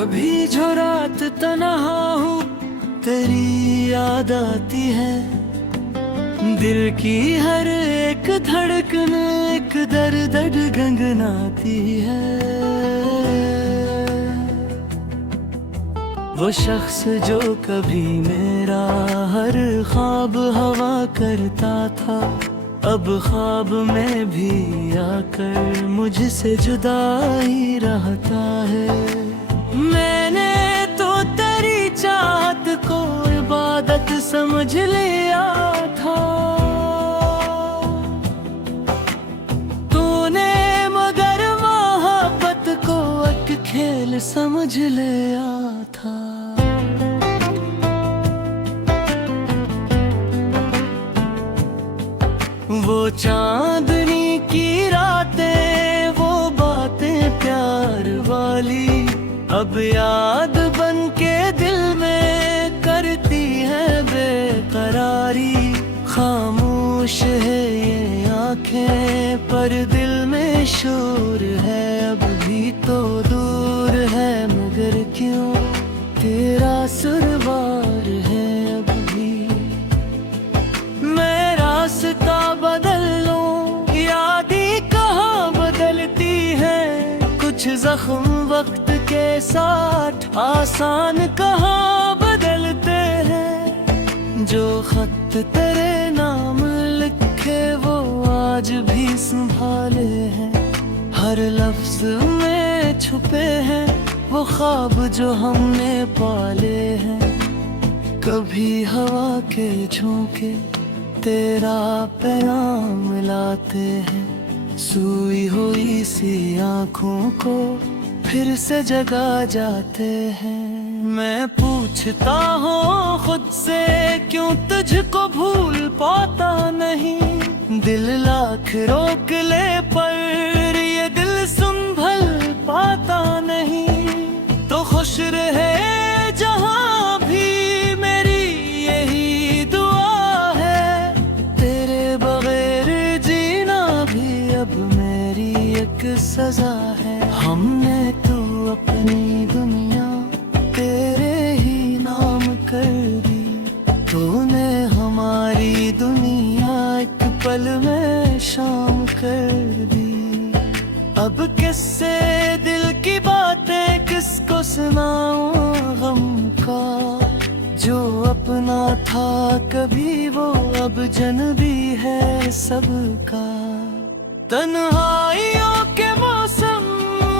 कभी जो रात तन्हा हूँ तेरी याद आती है। दिल की हर एक धड़कन एक दर्द गंगनाती है। वो शख्स जो कभी मेरा हर ख्वाब हवा करता था, अब ख्वाब में भी आकर मुझसे जुदा ही रहता है। मैंने तो तेरी चाहत को इबादत समझ लिया था, तूने मगर मोहब्बत को एक खेल समझ लिया था। वो चांदनी की रातें, वो बातें प्यार वाली, अब याद बन के दिल में करती है बेकरारी। खामोश है ये आंखें पर दिल में शोर है, अब भी तो दूर है मगर क्यों तेरा सुरवार है। अब भी मैं रास्ता बदल लूं, यादें कहाँ बदलती है। कुछ जख्म वक्त के साथ आसान कहाँ बदलते हैं। जो खत तेरे नाम लिखे वो आज भी संभाले हैं। हर लफ्ज में छुपे हैं वो ख्वाब जो हमने पाले हैं। कभी हवा के झोंके तेरा पैगाम लाते हैं, सोई हुई सी आँखों को फिर से जगा जाते हैं। मैं पूछता हूँ खुद से क्यों तुझको भूल पाता नहीं। दिल लाख रोक ले पर ये दिल संभल पाता नहीं। तो खुश रहे जहाँ भी मेरी यही दुआ है। तेरे बगैर जीना भी अब मेरी एक सजा है। हमने तो अपनी दुनिया तेरे ही नाम कर दी, तूने हमारी दुनिया एक पल में शाम कर दी। अब किससे दिल की बातें किसको सुनाऊं गम का। जो अपना था कभी वो अब जनबी है सबका। तन्हाइयों के मौसम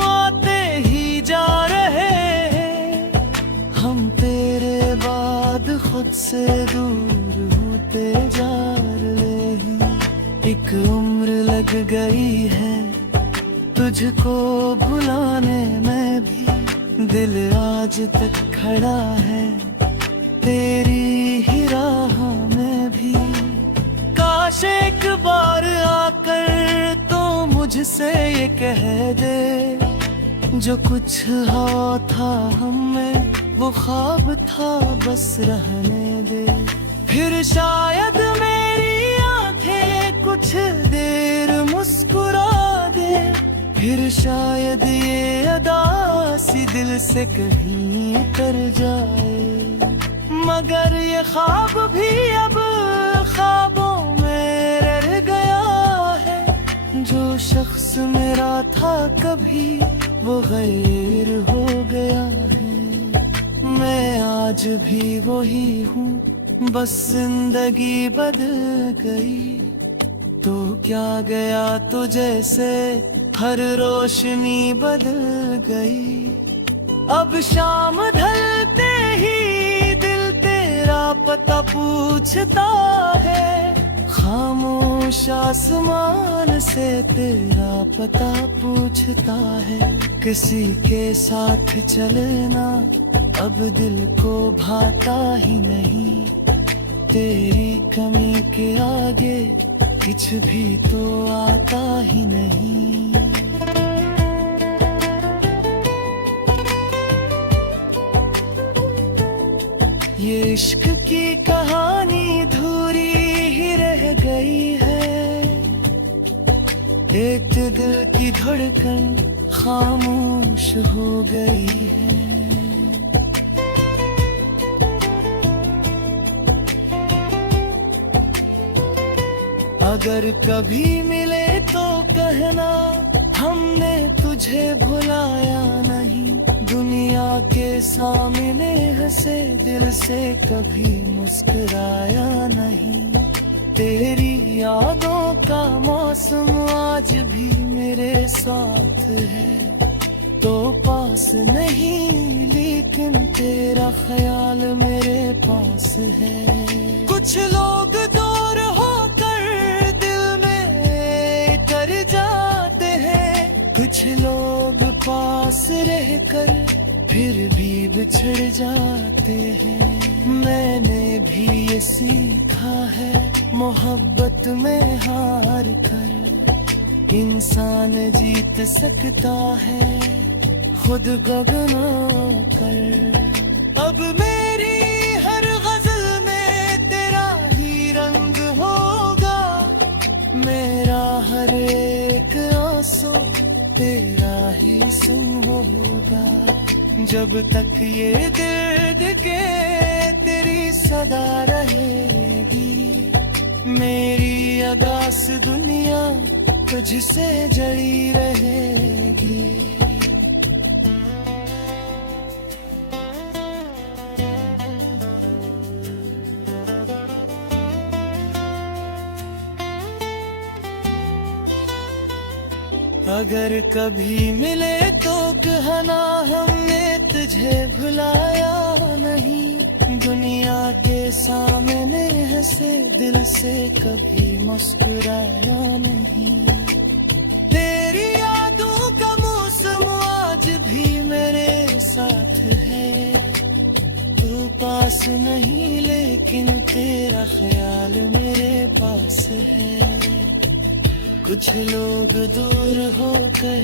आते ही जा रहे हैं, हम तेरे बाद खुद से दूर होते जा रहे हैं। एक उम्र लग गई है तुझको भुलाने में भी, दिल आज तक खड़ा है तेरी ही राह में भी। काश एक बार आकर तो मुझसे ये कह दे, जो कुछ हुआ था हमें वो ख्वाब था बस रहने दे। फिर शायद मेरी आंखें कुछ देर मुस्कुरा दे, फिर शायद ये अदा सी दिल से कहीं उतर जाए। मगर ये ख्वाब भी अब ख्वाबों में रह गया है। जो शख्स मेरा था कभी वो गैर हो गया है। मैं आज भी वही हूँ, बस जिंदगी बदल गई। तो क्या गया तो जैसे हर रोशनी बदल गई। अब शाम ढलते ही दिल तेरा पता पूछता है। खामोश आसमान से तेरा पता पूछता है। किसी के साथ चलना अब दिल को भाता ही नहीं। तेरी कमी के आगे कुछ भी तो आता ही नहीं। ये इश्क की कहानी धूरी ही रह गई है। एक दिल की धड़कन खामोश हो गई है। अगर कभी मिले तो कहना हमने तुझे भुलाया नहीं। दुनिया के सामने हंसे दिल से कभी मुस्कुराया नहीं। तेरी यादों का मौसम आज भी मेरे साथ है, तो पास नहीं लेकिन तेरा ख्याल मेरे पास है। कुछ लोग दूर होकर दिल में कर जाते हैं, कुछ लोग पास रहकर फिर भी बिछड़ जाते हैं। मैंने भी ये सीखा है मोहब्बत में हार कर इंसान जीत सकता है खुद गगनों कर। अब मेरी हर गजल में तेरा ही रंग होगा, मेरा हर एक आंसू तेरा ही संग होगा। जब तक ये दर्द के तेरी सदा रहेगी, मेरी अदास दुनिया तुझसे जड़ी रहेगी। अगर कभी मिले तो कहना हमने तुझे भुलाया नहीं। दुनिया के सामने हंसे दिल से कभी मुस्कुराया नहीं। तेरी यादों का मौसम आज भी मेरे साथ है, तू पास नहीं लेकिन तेरा ख्याल मेरे पास है। कुछ लोग दूर होकर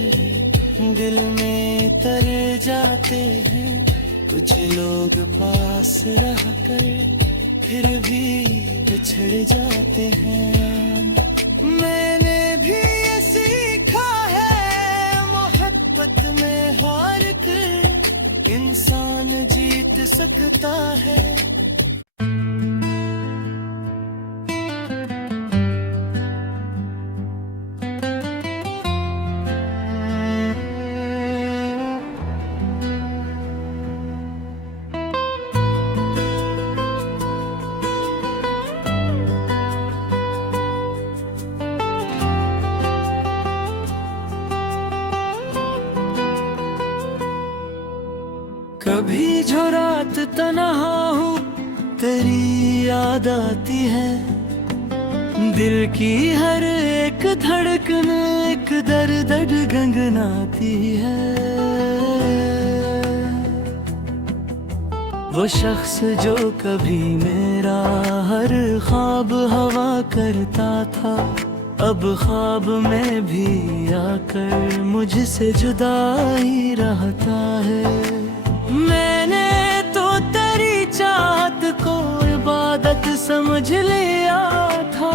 दिल में तर जाते हैं, कुछ लोग पास रहकर फिर भी बिछड़ जाते हैं। मैंने भी ये सीखा है मोहब्बत में हार कर इंसान जीत सकता है। कभी जो रात तन्हा हूँ तेरी याद आती है, दिल की हर एक धड़कन एक दर्द गंगनाती है। वो शख्स जो कभी मेरा हर ख्वाब हवा करता था, अब ख्वाब में भी आकर मुझसे जुदा ही रहता है। मैंने तो तेरी चाहत को इबादत समझ लिया था,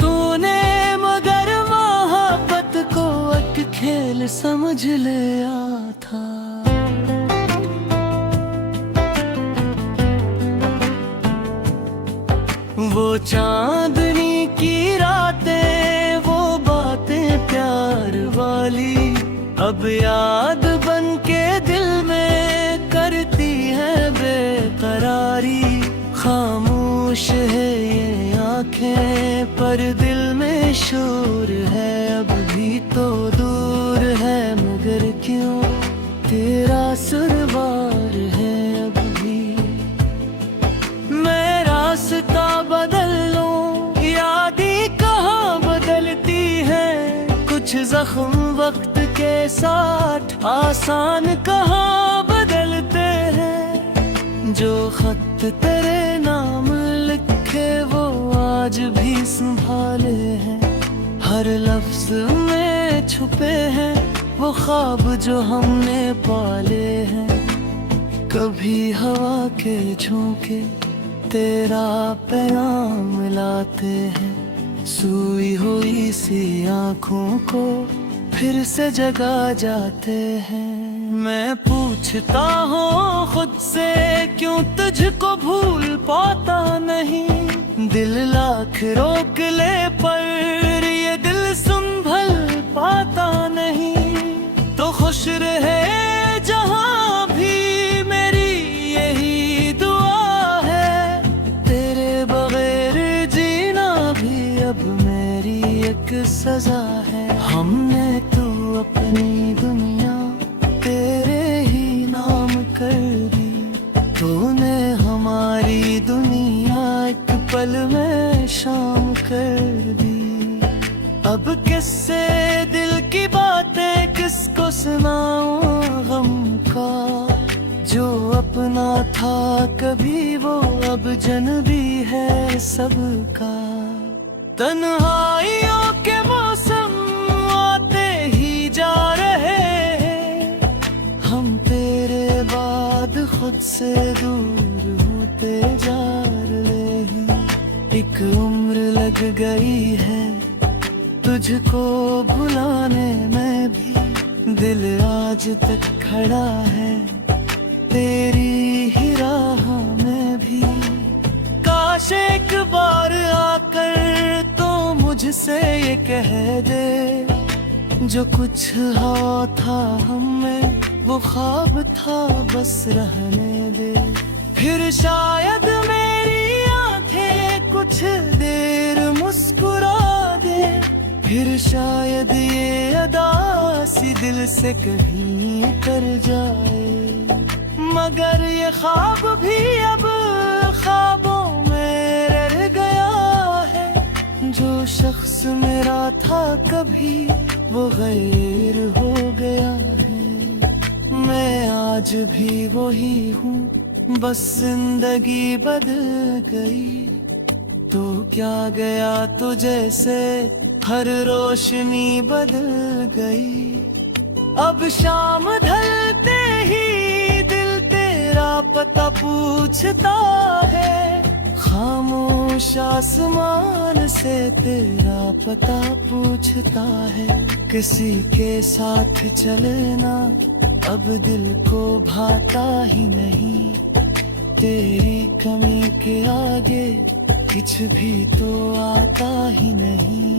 तूने मगर मोहब्बत को एक खेल समझ लिया था। वो चांदनी की रातें, वो बातें प्यार वाली अब याद बन के दिल में करती है बेकरारी। खामोश है ये आंखें पर दिल में शोर है, अब भी तो दूर है मगर क्यों तेरा सुरवार है अब भी। मैं रास्ता बदल लूं यादें कहाँ बदलती है, कुछ जख्म वक्त के साथ आसान कहाँ बदलते हैं। जो खत तेरे नाम लिखे वो आज भी संभाले हैं, हर लफ्ज में छुपे हैं वो ख्वाब जो हमने पाले हैं। कभी हवा के झोंके तेरा पैगाम मिलाते हैं, सोई हुई सी आँखों को फिर से जगा जाते हैं। मैं पूछता हूँ खुद से क्यों तुझको भूल पाता नहीं। दिल लाख रोक ले पर ये दिल संभल पाता नहीं। तो खुश रहे जहाँ भी मेरी यही दुआ है। तेरे बगैर जीना भी अब मेरी एक सजा है। हमने तू अपनी दुनिया तेरे ही नाम कर दी। तूने हमारी दुनिया एक पल में शाम कर दी। अब किससे दिल की बातें किसको सुनाऊं गम का। जो अपना था कभी वो अब जनबी है सबका। तन्हाइयों के मौसम आते ही जा रहे हैं। हम तेरे बाद खुद से दूर होते जा रहे हैं। एक उम्र लग गई है तुझको भुलाने में भी। दिल आज तक खड़ा है तेरी ही राह में भी। काश एक बार आकर तो मुझसे ये कह दे। जो कुछ हुआ था हमें वो ख्वाब था बस रहने दे। फिर शायद मेरी आंखें कुछ देर मुस्कुरा दे। फिर शायद ये अदा सी दिल से कहीं उतर जाए। मगर ये ख्वाब भी अब ख्वाबों में रह गया है। जो शख्स मेरा था कभी वो गैर हो गया है। मैं आज भी वही हूँ बस जिंदगी बदल गई। तो क्या गया तो जैसे हर रोशनी बदल गई। अब शाम ढलते ही दिल तेरा पता पूछता है। खामोश आसमान से तेरा पता पूछता है। किसी के साथ चलना अब दिल को भाता ही नहीं। तेरी कमी के आगे कुछ भी तो आता ही नहीं।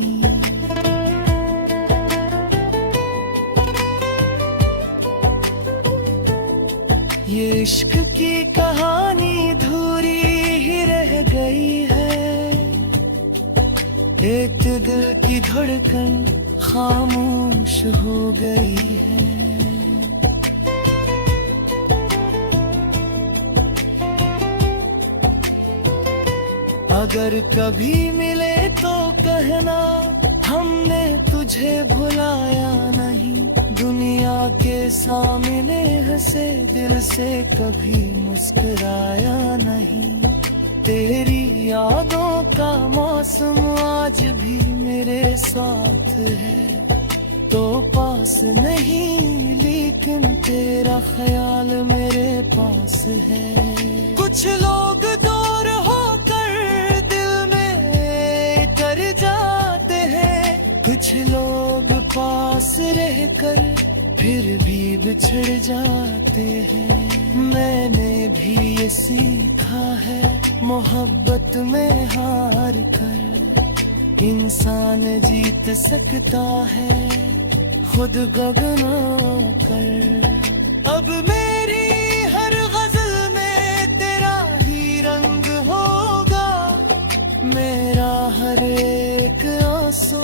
ये इश्क की कहानी धूरी ही रह गई है। एक दिल की धड़कन खामोश हो गई है। अगर कभी मिले तो कहना हमने तुझे भुलाया नहीं। दुनिया के सामने हंसे दिल से कभी मुस्कुराया नहीं। तेरी यादों का मौसम आज भी मेरे साथ है। तो पास नहीं लेकिन तेरा ख्याल मेरे पास है। कुछ लोग दूर होकर दिल में कर जाते हैं। कुछ लोग पास रहकर फिर भी बिछड़ जाते हैं। मैंने भी ये सीखा है मोहब्बत में हार कर इंसान जीत सकता है खुद गगना कर। अब मेरी हर गजल में तेरा ही रंग होगा। मेरा हर एक आंसू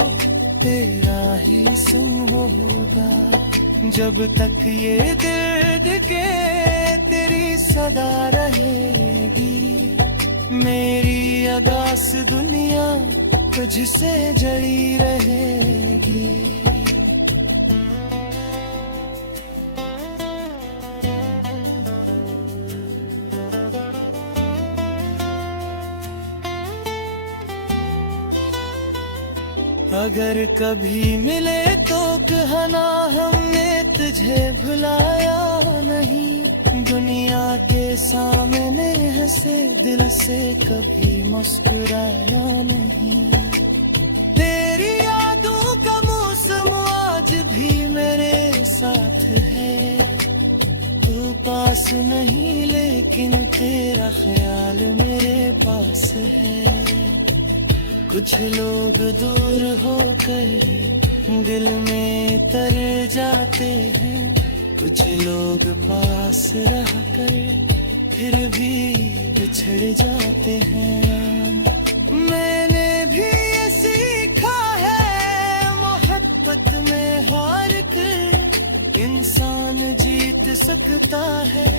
तेरा ही संग होगा। जब तक ये दर्द के तेरी सदा रहेगी। मेरी अगास दुनिया तुझसे जड़ी रहेगी। अगर कभी मिले तो कहना हमने तुझे भुलाया नहीं। दुनिया के सामने हंसे दिल से कभी मुस्कुराया नहीं। तेरी यादों का मौसम आज भी मेरे साथ है। पास नहीं लेकिन तेरा ख्याल मेरे पास है। कुछ लोग दूर होकर दिल में तर जाते हैं, कुछ लोग पास रहकर फिर भी बिछड़ जाते हैं। मैंने भी ये सीखा है, मोहब्बत में हार कर इंसान जीत सकता है।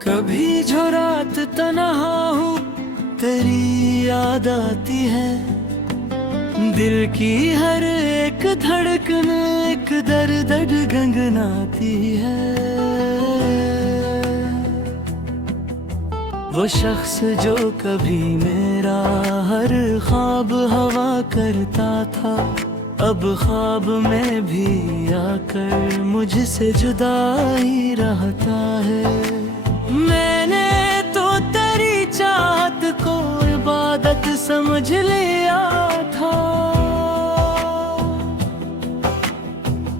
कभी जो रात तन्हा हूँ तेरी याद आती है, दिल की हर एक धड़कन एक दर्द गंगनाती है। वो शख्स जो कभी मेरा हर ख्वाब हवा करता था, अब ख्वाब में भी आकर मुझसे जुदा ही रहता है। मैंने तो तेरी चाहत को इबादत समझ लिया था,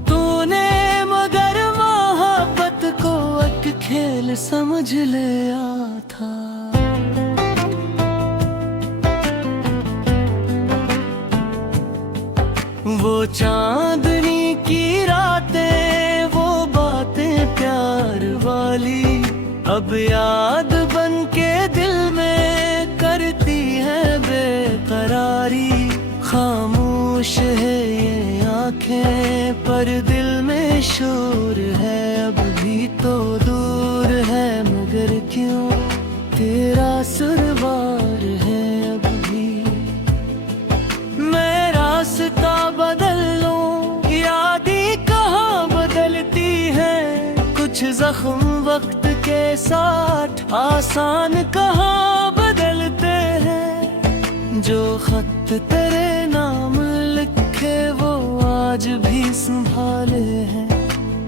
तूने मगर मोहब्बत को एक खेल समझ लिया था। वो चांदनी की रातें, वो बातें प्यार वाली अब याद बन के दिल में करती है बेकरारी। खामोश है ये आंखें पर दिल में शोर है, अब भी तो दूर है मगर क्यों तेरा सुरवार है अब भी। मैं रास्ता बदल लूं यादें कहाँ बदलती है, कुछ जख्म वक्त के साथ आसान कहाँ बदलते हैं। जो खत तेरे नाम लिखे वो आज भी संभाले हैं,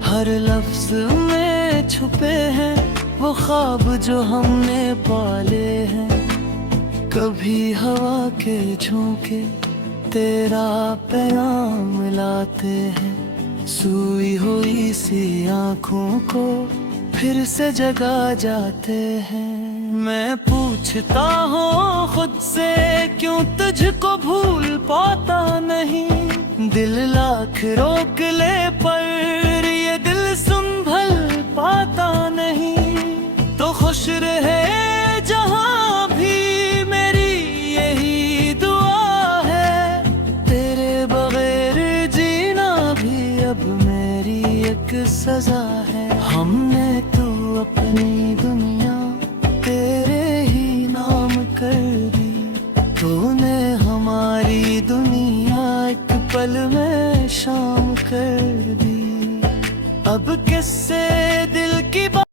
हर लफ्ज में छुपे हैं वो ख्वाब जो हमने पाले हैं। कभी हवा के झोंके तेरा पैगाम लाते हैं, सोई हुई सी आँखों को फिर से जगा जाते हैं। मैं पूछता हूँ खुद से क्यों तुझको भूल पाता नहीं, दिल लाख रोक ले पर ये दिल संभल पाता नहीं। तो खुश रहे जहाँ भी मेरी यही दुआ है, तेरे बगैर जीना भी अब मेरी एक सजा है। हमने तो अपनी दुनिया तेरे ही नाम कर दी, तूने हमारी दुनिया एक पल में शाम कर दी। अब किससे